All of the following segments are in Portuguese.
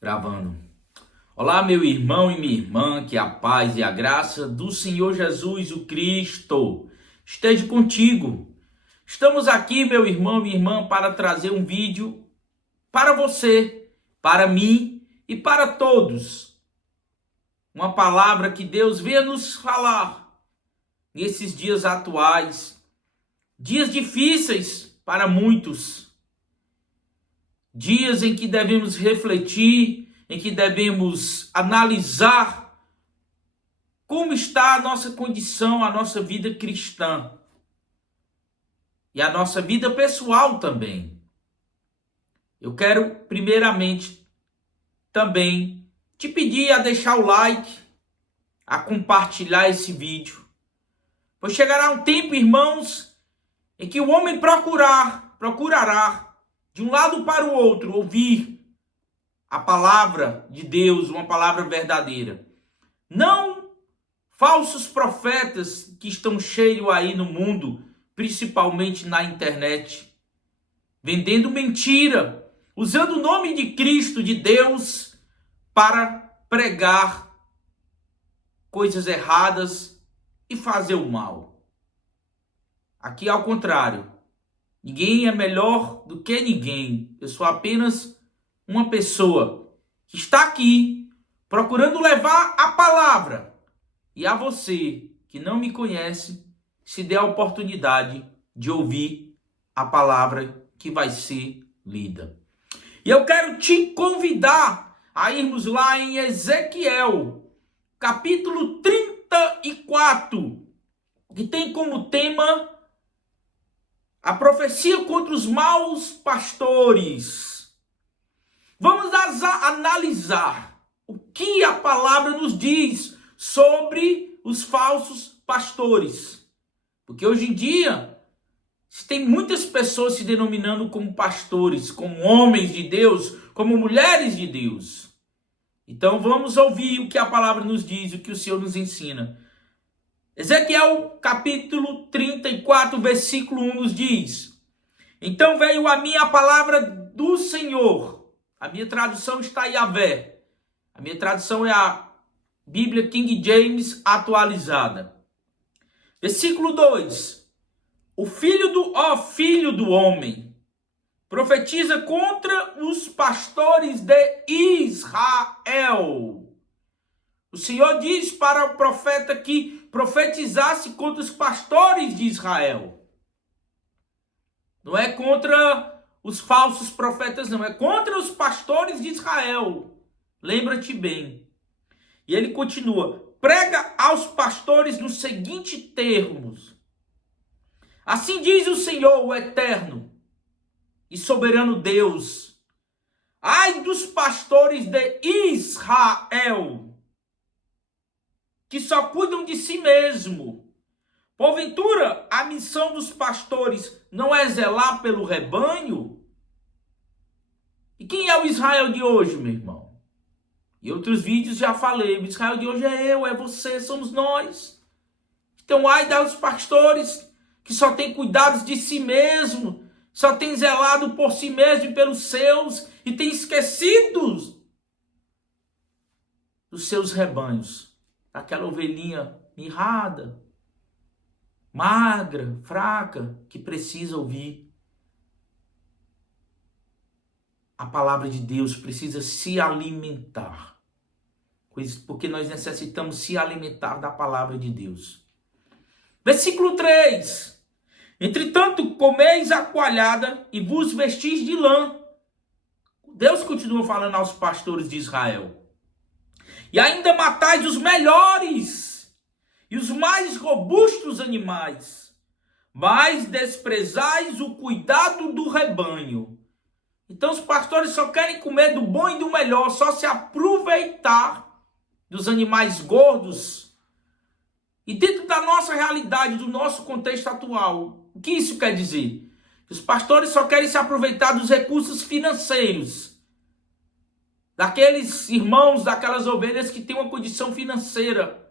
Gravando. Olá, meu irmão e minha irmã, que a paz e a graça do Senhor Jesus, o Cristo, esteja contigo. Estamos aqui, meu irmão e minha irmã, para trazer um vídeo para você, para mim e para todos. Uma palavra que Deus venha nos falar nesses dias atuais, dias difíceis para muitos. Dias em que devemos refletir, em que devemos analisar como está a nossa condição, a nossa vida cristã e a nossa vida pessoal também. Eu quero primeiramente também te pedir a deixar o like, a compartilhar esse vídeo. Pois chegará um tempo, irmãos, em que o homem procurará de um lado para o outro ouvir a palavra de Deus, uma palavra verdadeira. Não falsos profetas que estão cheios aí no mundo, principalmente na internet, vendendo mentira, usando o nome de Cristo, de Deus, para pregar coisas erradas e fazer o mal. Aqui ao contrário. Ninguém é melhor do que ninguém. Eu sou apenas uma pessoa que está aqui procurando levar a palavra. E a você que não me conhece, se dê a oportunidade de ouvir a palavra que vai ser lida. E eu quero te convidar a irmos lá em Ezequiel, capítulo 34, que tem como tema a profecia contra os maus pastores. Vamos analisar o que a palavra nos diz sobre os falsos pastores. Porque hoje em dia, tem muitas pessoas se denominando como pastores, como homens de Deus, como mulheres de Deus. Então vamos ouvir o que a palavra nos diz, o que o Senhor nos ensina. Ezequiel capítulo 34, versículo 1 nos diz: Então veio a mim a palavra do Senhor. A minha tradução está em Yahvé. A minha tradução é a Bíblia King James atualizada. Versículo 2: filho do homem, profetiza contra os pastores de Israel. O Senhor diz para o profeta que profetizasse contra os pastores de Israel. Não é contra os falsos profetas, não. É contra os pastores de Israel. Lembra-te bem. E ele continua: prega aos pastores nos seguintes termos. Assim diz o Senhor, o eterno e soberano Deus: ai dos pastores de Israel, que só cuidam de si mesmo. Porventura, a missão dos pastores não é zelar pelo rebanho? E quem é o Israel de hoje, meu irmão? Em outros vídeos já falei, o Israel de hoje é eu, é você, somos nós. Então, ai dos pastores que só têm cuidado de si mesmo, só têm zelado por si mesmo e pelos seus, e têm esquecido dos seus rebanhos. Aquela ovelhinha mirrada, magra, fraca, que precisa ouvir a palavra de Deus, precisa se alimentar. Porque nós necessitamos se alimentar da palavra de Deus. Versículo 3. Entretanto, comeis a coalhada e vos vestis de lã. Deus continua falando aos pastores de Israel. E ainda matais os melhores e os mais robustos animais, mas desprezais o cuidado do rebanho. Então os pastores só querem comer do bom e do melhor, só se aproveitar dos animais gordos. E dentro da nossa realidade, do nosso contexto atual, o que isso quer dizer? Os pastores só querem se aproveitar dos recursos financeiros, daqueles irmãos, daquelas ovelhas que têm uma condição financeira,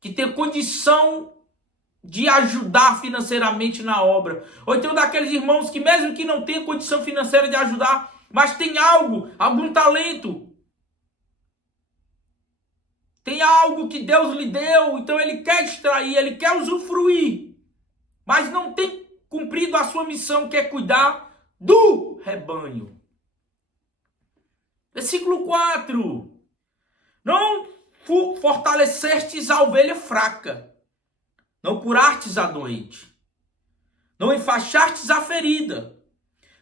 que têm condição de ajudar financeiramente na obra. Ou então daqueles irmãos que mesmo que não tenham condição financeira de ajudar, mas tem algo, algum talento, tem algo que Deus lhe deu, então ele quer extrair, ele quer usufruir, mas não tem cumprido a sua missão, que é cuidar do rebanho. Versículo 4. Não fortalecestes a ovelha fraca, não curastes a doente, não enfaixastes a ferida,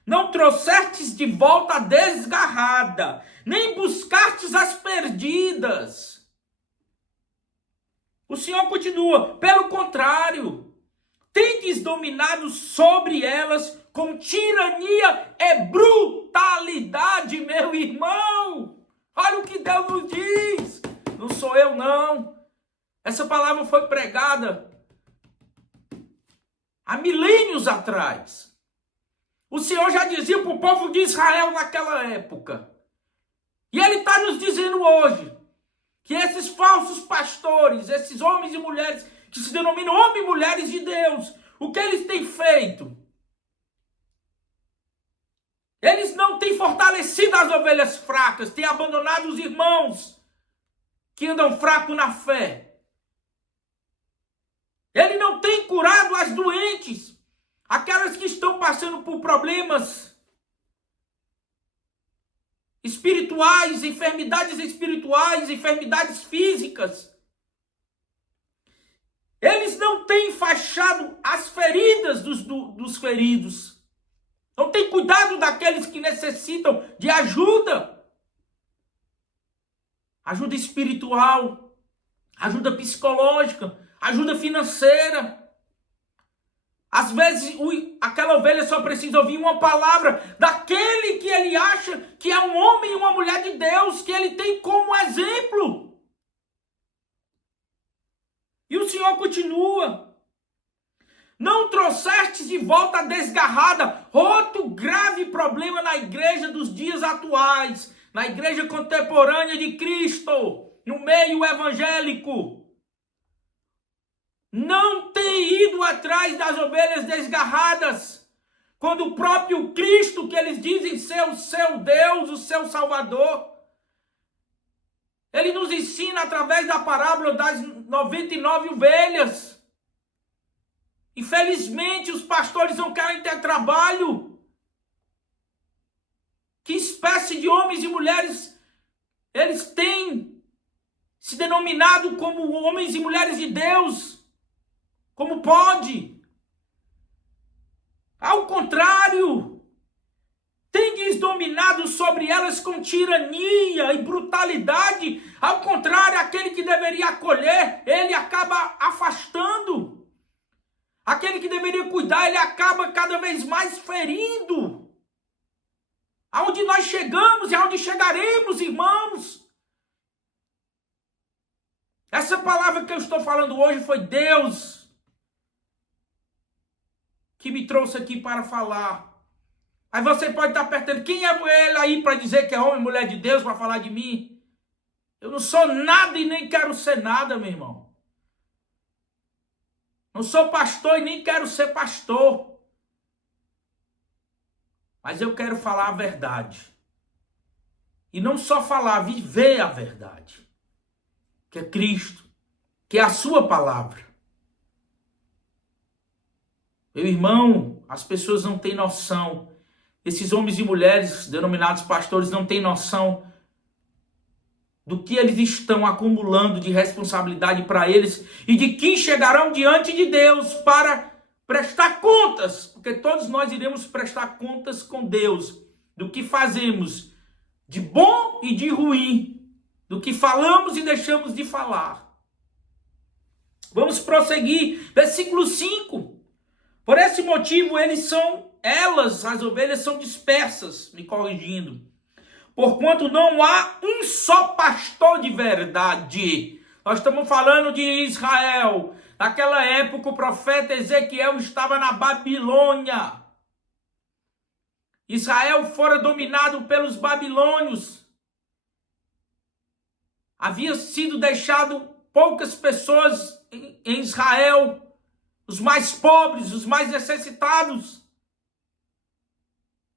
não trouxestes de volta a desgarrada, nem buscastes as perdidas. O Senhor continua, pelo contrário, tendes dominado sobre elas com tirania e brutalidade, meu irmão. Olha o que Deus nos diz. Não sou eu, não. Essa palavra foi pregada há milênios atrás. O Senhor já dizia para o povo de Israel naquela época. E Ele está nos dizendo hoje que esses falsos pastores, esses homens e mulheres que se denominam homens e mulheres de Deus, o que eles têm feito? Eles não têm fortalecido as ovelhas fracas, têm abandonado os irmãos que andam fracos na fé. Ele não tem curado as doentes, aquelas que estão passando por problemas espirituais, enfermidades físicas. Eles não têm enfaixado as feridas dos feridos. Não têm cuidado daqueles que necessitam de ajuda. Ajuda espiritual, ajuda psicológica, ajuda financeira. Às vezes, aquela ovelha só precisa ouvir uma palavra daquele que ele acha que é um homem e uma mulher de Deus, que ele tem como exemplo. E o Senhor continua. Não trouxestes de volta a desgarrada. Outro grave problema na igreja dos dias atuais, na igreja contemporânea de Cristo, no meio evangélico. Não tem ido atrás das ovelhas desgarradas, quando o próprio Cristo, que eles dizem ser o seu Deus, o seu Salvador, ele nos ensina através da parábola das 99 ovelhas. Infelizmente, os pastores não querem ter trabalho. Que espécie de homens e mulheres eles têm se denominado como homens e mulheres de Deus? Como pode? Ao contrário, tendes dominado sobre elas com tirania e brutalidade. Ao contrário, aquele que deveria acolher, ele acaba afastando. Aquele que deveria cuidar, ele acaba cada vez mais ferindo. Aonde nós chegamos e aonde chegaremos, irmãos. Essa palavra que eu estou falando hoje foi Deus que me trouxe aqui para falar. Aí você pode estar perguntando, quem é ele aí para dizer que é homem e mulher de Deus para falar de mim? Eu não sou nada e nem quero ser nada, meu irmão. Não sou pastor e nem quero ser pastor. Mas eu quero falar a verdade. E não só falar, viver a verdade. Que é Cristo, que é a sua palavra. Meu irmão, as pessoas não têm noção. Esses homens e mulheres denominados pastores não têm noção do que eles estão acumulando de responsabilidade para eles e de que chegarão diante de Deus para prestar contas, porque todos nós iremos prestar contas com Deus do que fazemos de bom e de ruim, do que falamos e deixamos de falar. Vamos prosseguir, versículo 5. Por esse motivo, as ovelhas são dispersas, me corrigindo. Porquanto não há um só pastor de verdade. Nós estamos falando de Israel. Naquela época, o profeta Ezequiel estava na Babilônia. Israel fora dominado pelos babilônios. Havia sido deixado poucas pessoas em Israel. Os mais pobres, os mais necessitados.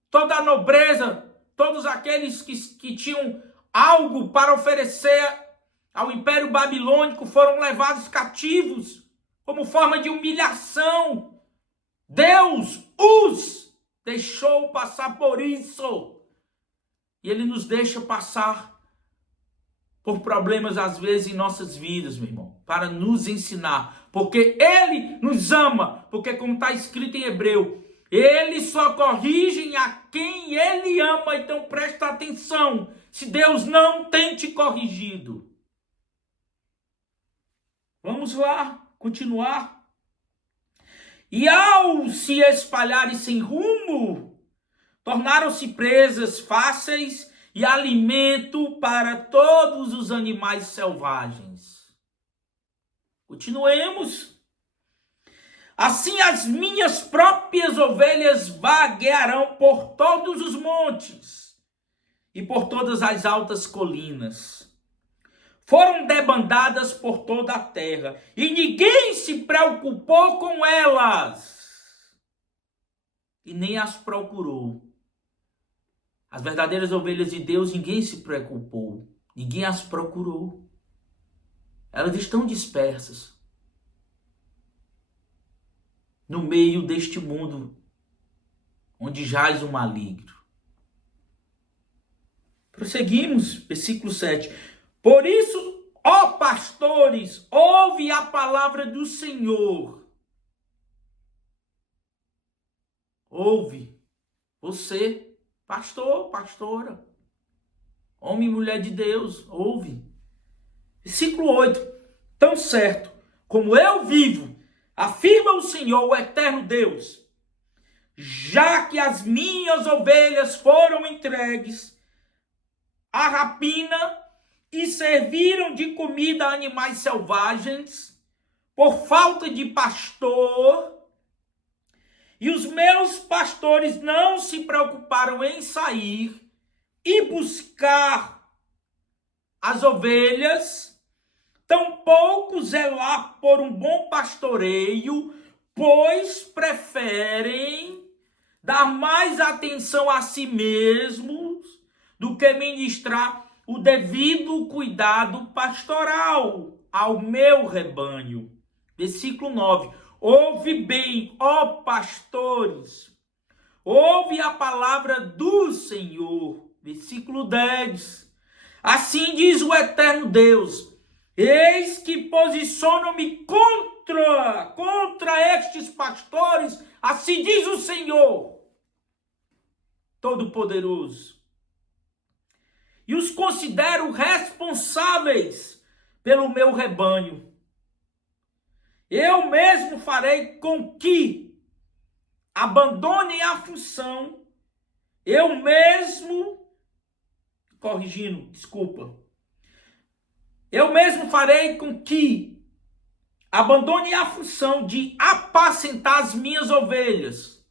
Toda a nobreza todos aqueles que tinham algo para oferecer ao Império Babilônico foram levados cativos como forma de humilhação. Deus os deixou passar por isso. E Ele nos deixa passar por problemas às vezes em nossas vidas, meu irmão, para nos ensinar. Porque Ele nos ama. Porque como está escrito em Hebreu, Ele só corrige a quem Ele ama. Então presta atenção. Se Deus não tem te corrigido. Vamos lá, continuar. E ao se espalharem sem rumo, tornaram-se presas fáceis e alimento para todos os animais selvagens. Continuemos. Assim as minhas próprias ovelhas vaguearão por todos os montes e por todas as altas colinas. Foram debandadas por toda a terra, e ninguém se preocupou com elas, e nem as procurou. As verdadeiras ovelhas de Deus, ninguém se preocupou, ninguém as procurou. Elas estão dispersas no meio deste mundo, onde jaz o maligno. Prosseguimos, versículo 7. Por isso, ó pastores, ouve a palavra do Senhor. Ouve. Você, pastor, pastora, homem e mulher de Deus, ouve. Versículo 8. Tão certo como eu vivo, afirma o Senhor, o eterno Deus, já que as minhas ovelhas foram entregues à rapina, e serviram de comida a animais selvagens, por falta de pastor, e os meus pastores não se preocuparam em sair e buscar as ovelhas, tampouco zelar por um bom pastoreio, pois preferem dar mais atenção a si mesmos do que ministrar o devido cuidado pastoral ao meu rebanho. Versículo 9. Ouve bem, ó pastores, ouve a palavra do Senhor. Versículo 10. Assim diz o eterno Deus, eis que posiciono-me contra estes pastores, assim diz o Senhor Todo-Poderoso. E os considero responsáveis pelo meu rebanho. Eu mesmo farei com que abandonem a função. Eu mesmo farei com que abandonem a função de apacentar as minhas ovelhas,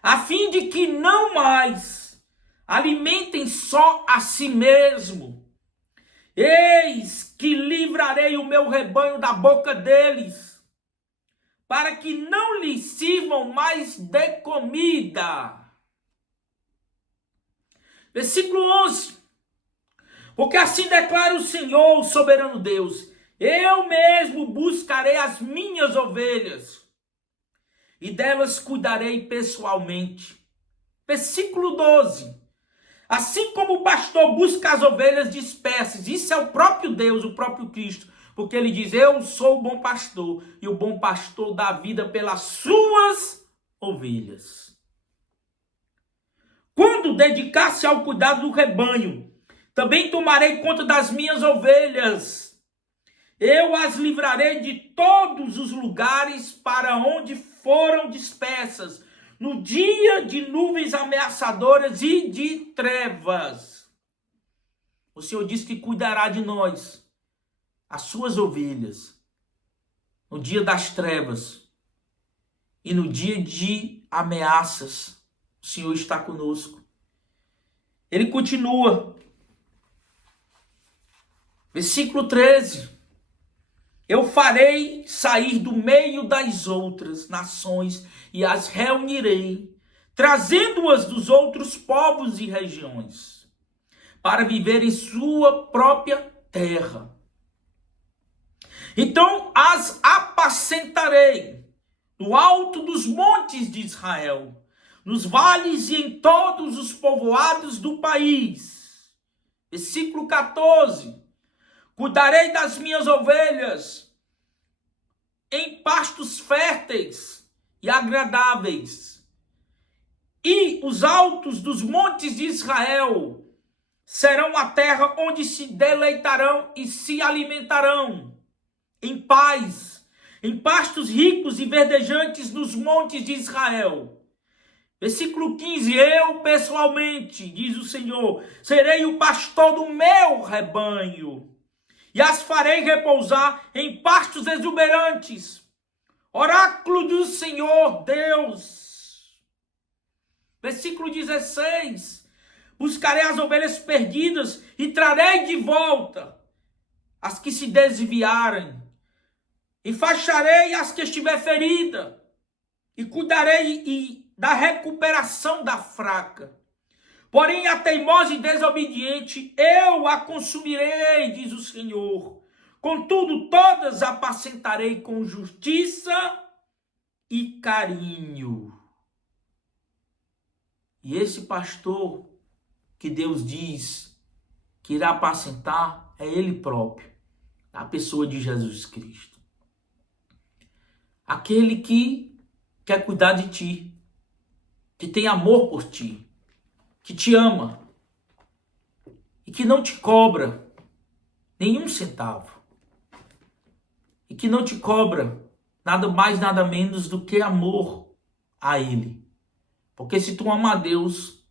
a fim de que não mais alimentem só a si mesmo. Eis que livrarei o meu rebanho da boca deles, para que não lhes sirvam mais de comida. Versículo 11. Porque assim declara o Senhor, o soberano Deus, eu mesmo buscarei as minhas ovelhas, e delas cuidarei pessoalmente. Versículo 12. Assim como o pastor busca as ovelhas dispersas, isso é o próprio Deus, o próprio Cristo, porque ele diz, eu sou o bom pastor, e o bom pastor dá vida pelas suas ovelhas. Quando dedicar-se ao cuidado do rebanho, também tomarei conta das minhas ovelhas. Eu as livrarei de todos os lugares para onde foram dispersas, no dia de nuvens ameaçadoras e de trevas. O Senhor diz que cuidará de nós, as suas ovelhas, no dia das trevas e no dia de ameaças. O Senhor está conosco. Ele continua. Versículo 13. Eu farei sair do meio das outras nações e as reunirei. trazendo-as dos outros povos e regiões, para viver em sua própria terra. Então as apacentarei no alto dos montes de Israel, nos vales e em todos os povoados do país. Versículo 14. Cuidarei das minhas ovelhas em pastos férteis e agradáveis, e os altos dos montes de Israel serão a terra onde se deleitarão e se alimentarão em paz, em pastos ricos e verdejantes nos montes de Israel. Versículo 15, eu pessoalmente, diz o Senhor, serei o pastor do meu rebanho, e as farei repousar em pastos exuberantes. Oráculo do Senhor Deus. Versículo 16, buscarei as ovelhas perdidas e trarei de volta as que se desviarem. Enfaixarei as que estiver ferida e cuidarei da recuperação da fraca. Porém, a teimosa e desobediente, eu a consumirei, diz o Senhor. Contudo, todas apacentarei com justiça e carinho. E esse pastor que Deus diz que irá apacentar é Ele próprio, a pessoa de Jesus Cristo. Aquele que quer cuidar de ti, que tem amor por ti, que te ama e que não te cobra nenhum centavo e que não te cobra nada mais, nada menos do que amor a Ele. Porque se tu ama a Deus,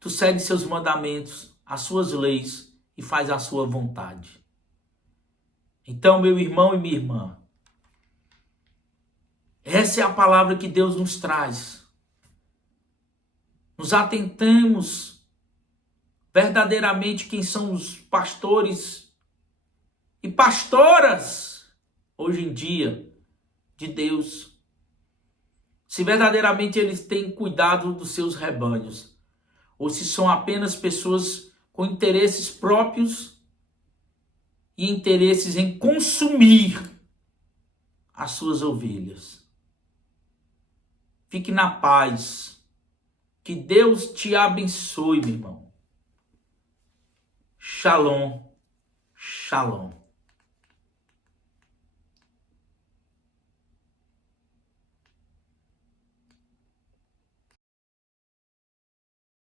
tu segue seus mandamentos, as suas leis e faz a sua vontade. Então, meu irmão e minha irmã, essa é a palavra que Deus nos traz. Nos atentemos verdadeiramente quem são os pastores e pastoras hoje em dia de Deus. Se verdadeiramente eles têm cuidado dos seus rebanhos, ou se são apenas pessoas com interesses próprios e interesses em consumir as suas ovelhas. Fique na paz. Que Deus te abençoe, meu irmão. Shalom, shalom.